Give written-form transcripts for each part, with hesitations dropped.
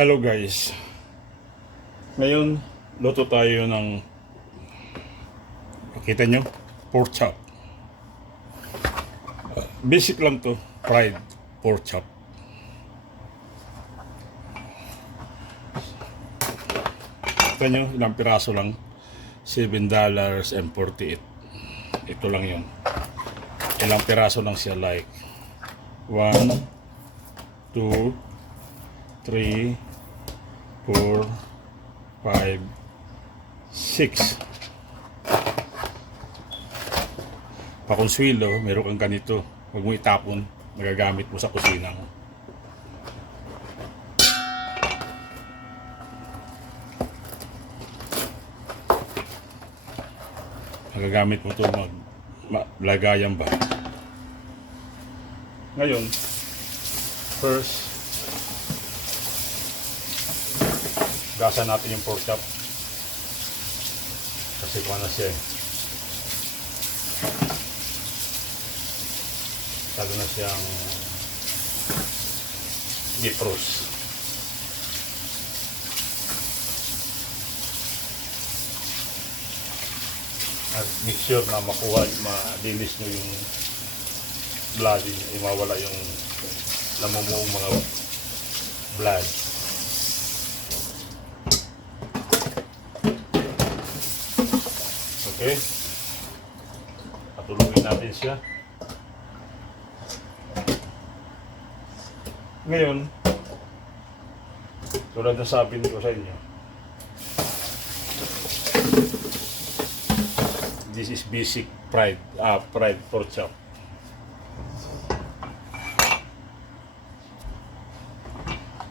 Hello guys. Ngayon, luto tayo ng kita nyo, pork chop. Basic lang to, fried pork chop. Kita nyo, ilang piraso lang, $7.48. Ito lang yun. Ilang piraso lang siya, like 1, 2, 3, 4, 5, 6. Pakonsuelo, meron kang ganito. Huwag mo itapon, nagagamit mo sa kusina mo. Nagagamit mo ito maglagayan ba. Ngayon, first, gasa natin yung pork chop. Kasi kung ano siya eh. Masyado na siyang deep roast. At make sure na makuha, malinis nyo yung blood, mawala yung namumuong mga blood. Okay, patulungin natin siya. Ngayon, tulad na sabi ko sa inyo, this is basic fried pork chop.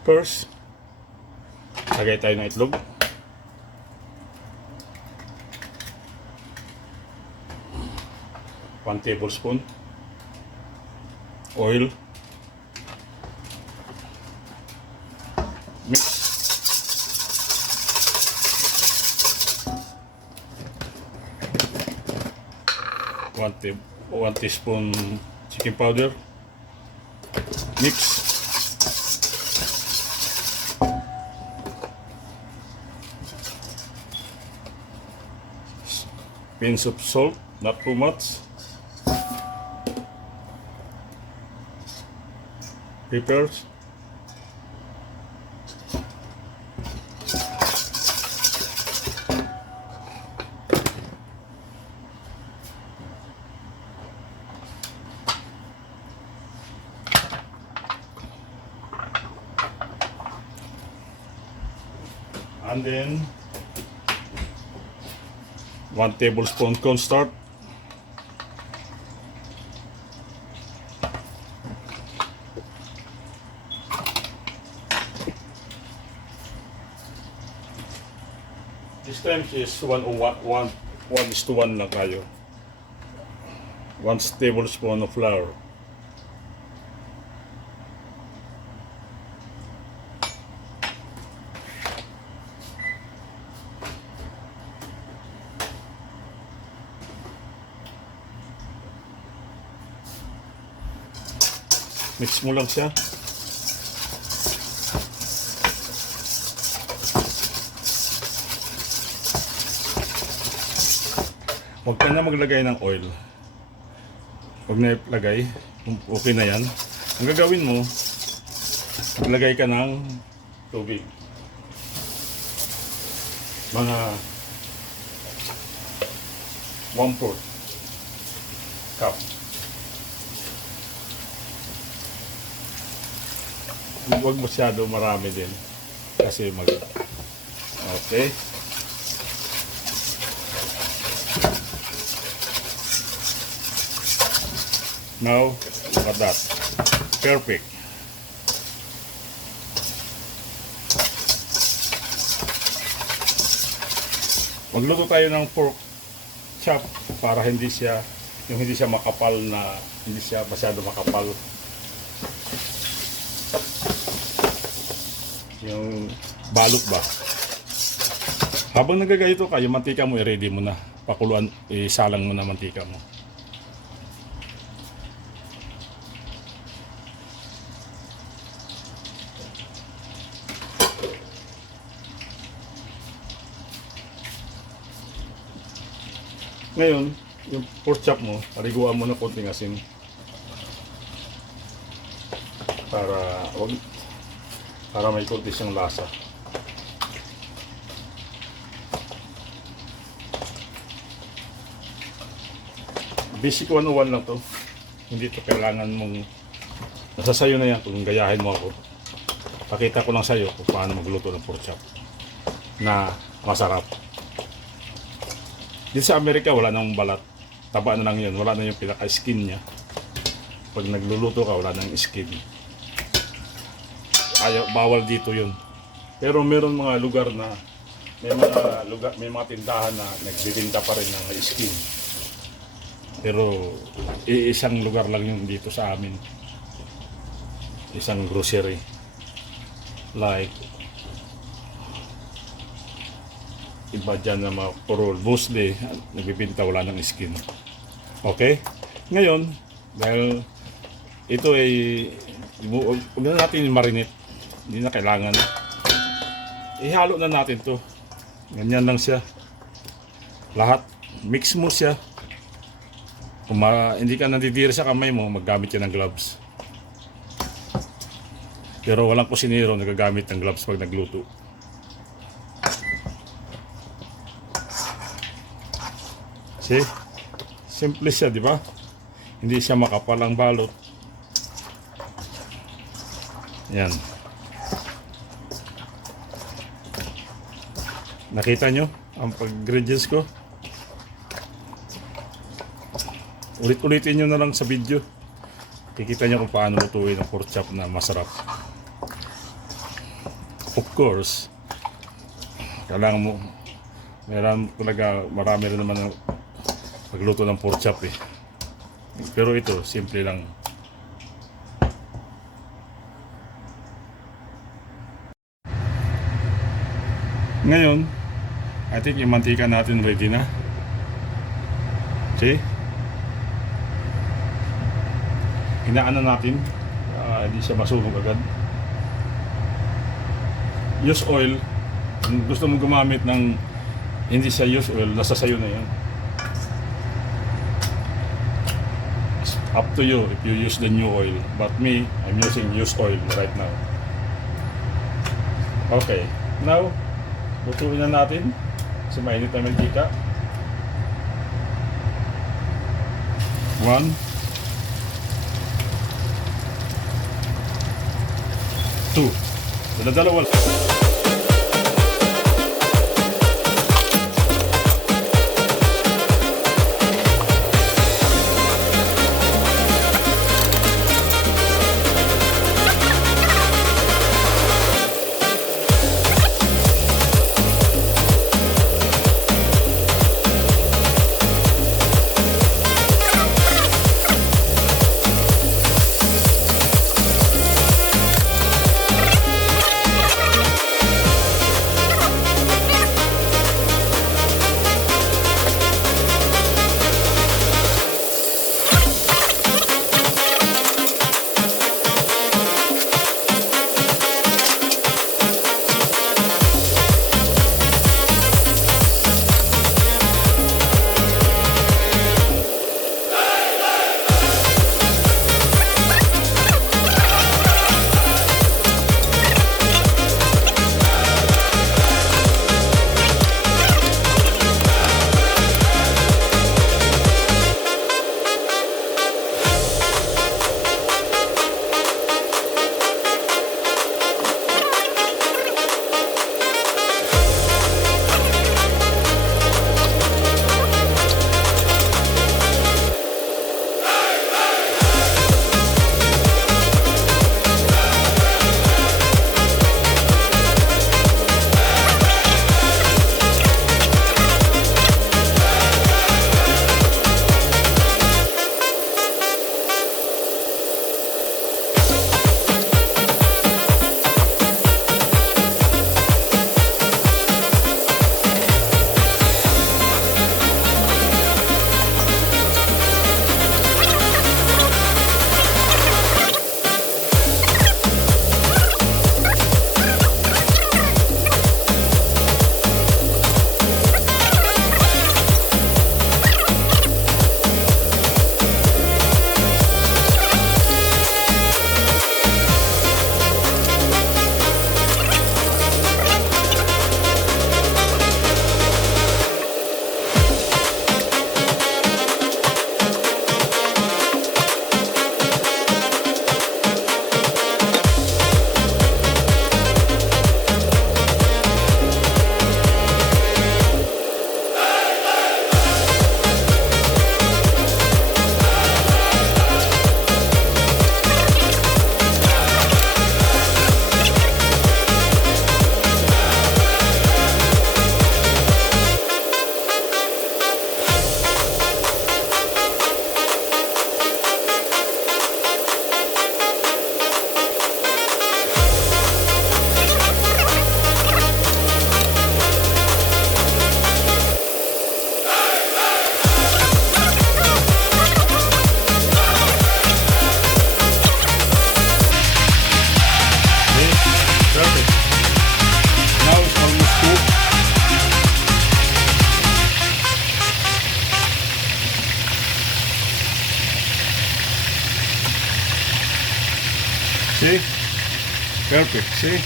First, lagay tayo ng itlog. One tablespoon oil, mix, one teaspoon chicken powder, mix, pinch of salt, not too much, peppers, and then 1 tablespoon cornstarch, this time is 1:1 lang kayo. 1 tablespoon of flour, mix mo lang siya. Huwag ka na maglagay ng oil. Huwag na ilagay. Okay na yan. Ang gagawin mo, maglagay ka ng tubig. Mga 1/4 cup. Huwag masyado marami din. Kasi okay. Now, look at that. Perfect. Magluto tayo ng pork chop para hindi siya makapal, na hindi siya masyado makapal. Yung balot ba. Habang nagagayto ka, yung mantika mo i-ready mo na. Pakuluan, isalang mo na mantika mo. Ngayon, yung pork chop mo, paliguan mo ng konting asin. Para, wag, para may konti siyang lasa. Basic 101 lang to. Hindi to kailangan mong nasa sayo na yan kung gayahin mo ako. Pakita ko lang sa'yo kung paano magluto ng pork chop na masarap. Dito sa Amerika wala nang balat. Taba na lang yun. Wala na yung pinaka-skin niya. Pag nagluluto ka wala nang skin. Ayaw, bawal dito yun. Pero meron mga lugar na may mga tindahan na nagbibinta pa rin ng skin. Pero isang lugar lang yun dito sa amin. Isang grocery. Like iba dyan na mga puro mostly nagbibinta wala ng skin. Okay? Ngayon, dahil ito ay huwag na natin marinate. Hindi na kailangan. Ihalo na natin to. Ganyan lang siya. Lahat. Mix mo siya. Kung hindi ka nandidiri sa kamay mo, maggamit ka ng gloves. Pero walang kusinero nagagamit ng gloves pag nagluto. See? Simple siya, di ba? Hindi siya makapal ang balot. Yan. Nakita nyo ang pag-ingredients ko? Ulit-ulitin nyo na lang sa video. Kikita nyo kung paano lutuin ang pork chop na masarap. Of course, kailangan mo, meron talaga, marami rin naman ang pagluto ng pork chop eh. Pero ito, simple lang. Ngayon, I think yung mantika natin ready na. See? Hinaan na natin, hindi siya masunog agad. Use oil. Kung gusto mong gumamit ng hindi siya use oil, nasa sayo na yan. It's up to you if you use the new oil. But me, I'm using used oil right now. Okay, now lutuin na natin kasi mainit na mantika. 1 2. Dala-dalawa. Perfect. See?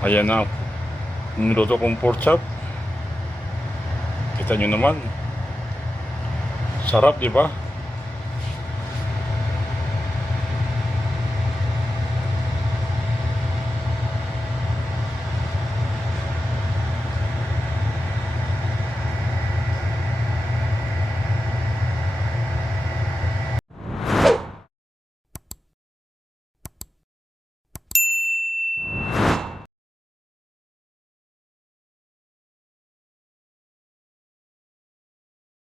Ayan na. Niluto kong pork chop. Kita nyo naman. Sarap, di ba?